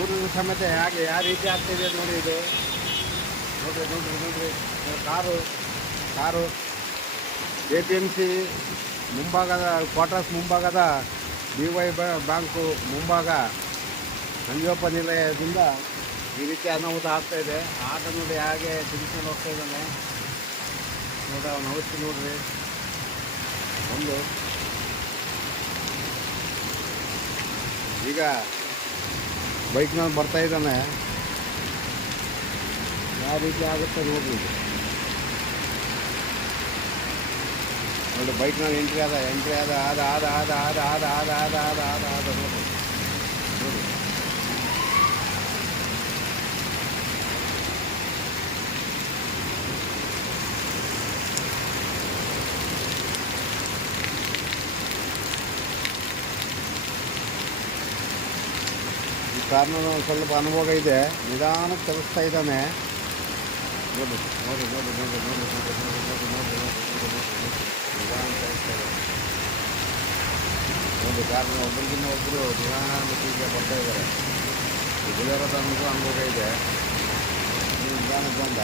ಊರಿನ ಸಮೇತ ಹೇಗೆ, ಯಾವ ರೀತಿ ಆಗ್ತಿದೆ ನೋಡಿ ಇದು. ನೋಡ್ರಿ ನೋಡ್ರಿ ನೋಡ್ರಿ. Car car. A P M C ಮುಂಭಾಗದ ಕ್ವಾರ್ಟರ್ಸ್ ಮುಂಭಾಗದ ಬಿ ವೈ ಬ್ಯಾಂಕು ಮುಂಭಾಗ ಸಂಜೋಪ ನಿಲಯದಿಂದ ಈ ರೀತಿ ಅನಾಹುತ ಆಗ್ತಾಯಿದೆ ಆಟ ನೋಡಿ ಹೇಗೆ ತಿಳ್ಕೊಂಡು ಹೋಗ್ತಾ ಇದ್ದಾನೆ. ನೋಡ್ರಿ, ಅವನ ಅವಸ್ಥೆ ನೋಡ್ರಿ. ಒಂದು. ಈಗ ಬೈಕ್ನಲ್ಲಿ ಬರ್ತಾ ಇದ್ದಾನೆ ಯಾವ ರೀತಿ ಆಗುತ್ತೆ ನೋಡ್ರಿ ಇದು. ನೋಡಿ ಬೈಕ್ನಲ್ಲಿ ಎಂಟ್ರಿ ಆದ ಎಂಟ್ರಿ ಆದ ಆದ ಆದ ಆದ ಆದ ಆದ ಆದ ಆದ ಆದ ಆದ ಆದ ನೋಡ್ರಿ ನೋಡಿ ಈ ಕಾರ್ನ ಸ್ವಲ್ಪ ಅನುಭವ ಇದೆ ನಿಧಾನಕ್ಕೆ ಚಲಿಸ್ತಾ ಇದ್ದಾನೆ ನೋಡಿ ನೋಡಿ ನೋಡಿ ನೋಡಿ ನೋಡಿ ನೋಡಿ ನೋಡಿ ನೋಡಿ ನೋಡಿ ನೋಡಿ ನೋಡಿ ನೋಡಿ ನಿಧಾನ ಚಲಿಸ್ತಾ ಇದೆ ನೋಡಿ ಕಾರ್ನ ಒಬ್ಬರಿಗಿನ್ನ ಒಬ್ಬರು ನಿಧಾನಕ್ಕೆ ಈಗ ಬರ್ತಾ ಇದ್ದಾರೆ ಈ ಬುಲೆರೋದ ನಮಗೂ ಅನುಭವ ಇದೆ ನೀವು ನಿಧಾನ ಬಂದ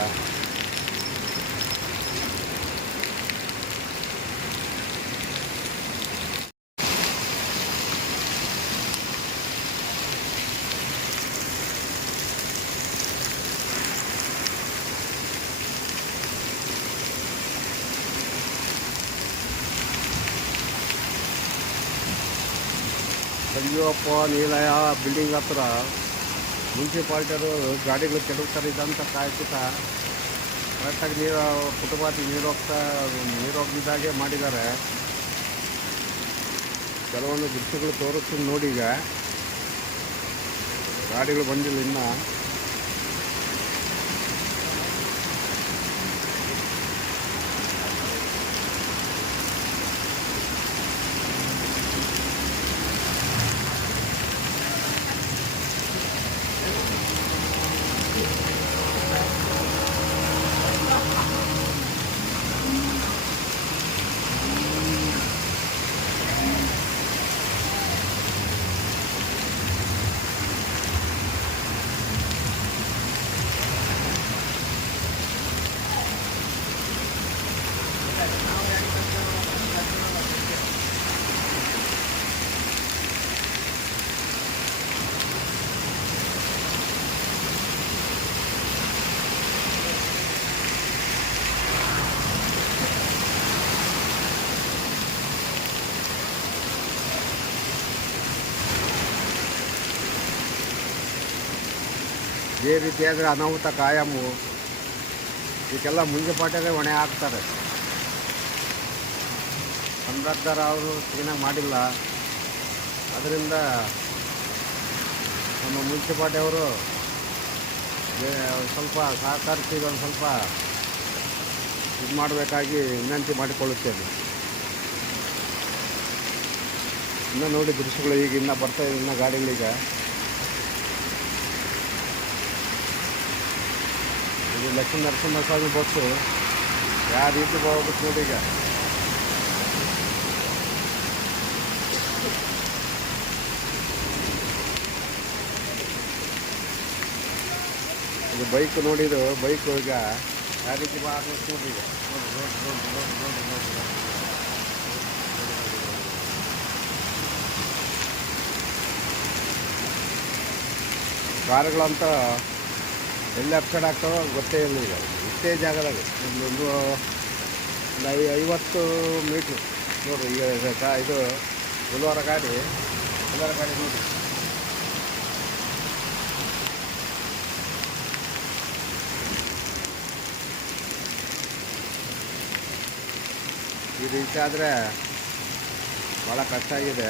ಸಂಜೀವಪ್ಪ ನೀಲಯ ಬಿಲ್ಡಿಂಗ್ ಹತ್ರ ಮುನ್ಸಿಪಾಲ್ಟಿಯವರು ಗಾಡಿಗಳು ಕೆಡಕ್ತಾರೆ ಇದಂತ ಕಾಯ್ತಾ ಕರೆಕ್ಟಾಗಿ ನೀರು ಕುಟುಂಬಕ್ಕೆ ನೀರು ಹೋಗ್ತಾ, ನೀರು ಹೋಗಿದ್ದಾಗೆ ಮಾಡಿದ್ದಾರೆ. ಕೆಲವೊಂದು ದೃಶ್ಯಗಳು ತೋರಿಸ್ತೀನಿ ನೋಡಿ ಈಗ. ಗಾಡಿಗಳು ಬಂದಿಲ್ಲ ಇನ್ನು. ಇದೇ ರೀತಿಯಾದರೆ ಅನಾಹುತ ಕಾಯಮು. ಇದಕ್ಕೆಲ್ಲ ಮುನ್ಸಿಪಾಲ್ಟಿಯಲ್ಲೇ ಹೊಣೆ ಹಾಕ್ತಾರೆ ಕಂಡಕ್ಟರ್ ಅವರು ಕ್ಲೀನಾಗಿ ಮಾಡಿಲ್ಲ. ಅದರಿಂದ ನಮ್ಮ ಮುನ್ಸಿಪಾಲ್ಟಿಯವರು ಸ್ವಲ್ಪ ಸಹಕರಿಸಿ, ಒಂದು ಸ್ವಲ್ಪ ಇದು ಮಾಡಬೇಕಾಗಿ ವಿನಂತಿ ಮಾಡಿಕೊಳ್ಳುತ್ತೇನೆ. ಇನ್ನೂ ನೋಡಿ ದೃಶ್ಯಗಳು ಈಗ ಇನ್ನೂ ಬರ್ತಾ ಇದೆ, ಇನ್ನೂ ಗಾಡಿಗಳೀಗ ಲಕ್ಷ್ಮೀ ನರಸಿಂಹಸ್ವಾಮಿ ಬಸ್ಸು ಯಾವ ರೀತಿ ಹೋಗ್ಬೇಕು ನೋಡಿ ಈಗ. ಇದು ಬೈಕ್ ನೋಡಿದ್ರು, ಬೈಕ್ ಈಗ ಯಾವ ರೀತಿ ಮಾಡ್ಬೇಕು ನೋಡಿ ಈಗ. ನೋಡಿ ನೋಡಿ ಎಲ್ಲಿ ಅಪ್ಸೈಡ್ ಆಗ್ತಾವೋ ಗೊತ್ತೇ ಇಲ್ಲ ಈಗ ಇಷ್ಟೇ ಜಾಗದಾಗ ಒಂದು ಒಂದು ಐವತ್ತು ಮೀಟ್ರ್ ನೋಡಿರಿ ಈಗ ಇದು ಗುಲ್ವಾರ ಗಾಡಿ, ಬುಲ್ವಾರ ಗಾಡಿ ನೋಡಿ. ಈ ರೀತಿ ಆದರೆ ಭಾಳ ಕಷ್ಟ ಆಗಿದೆ.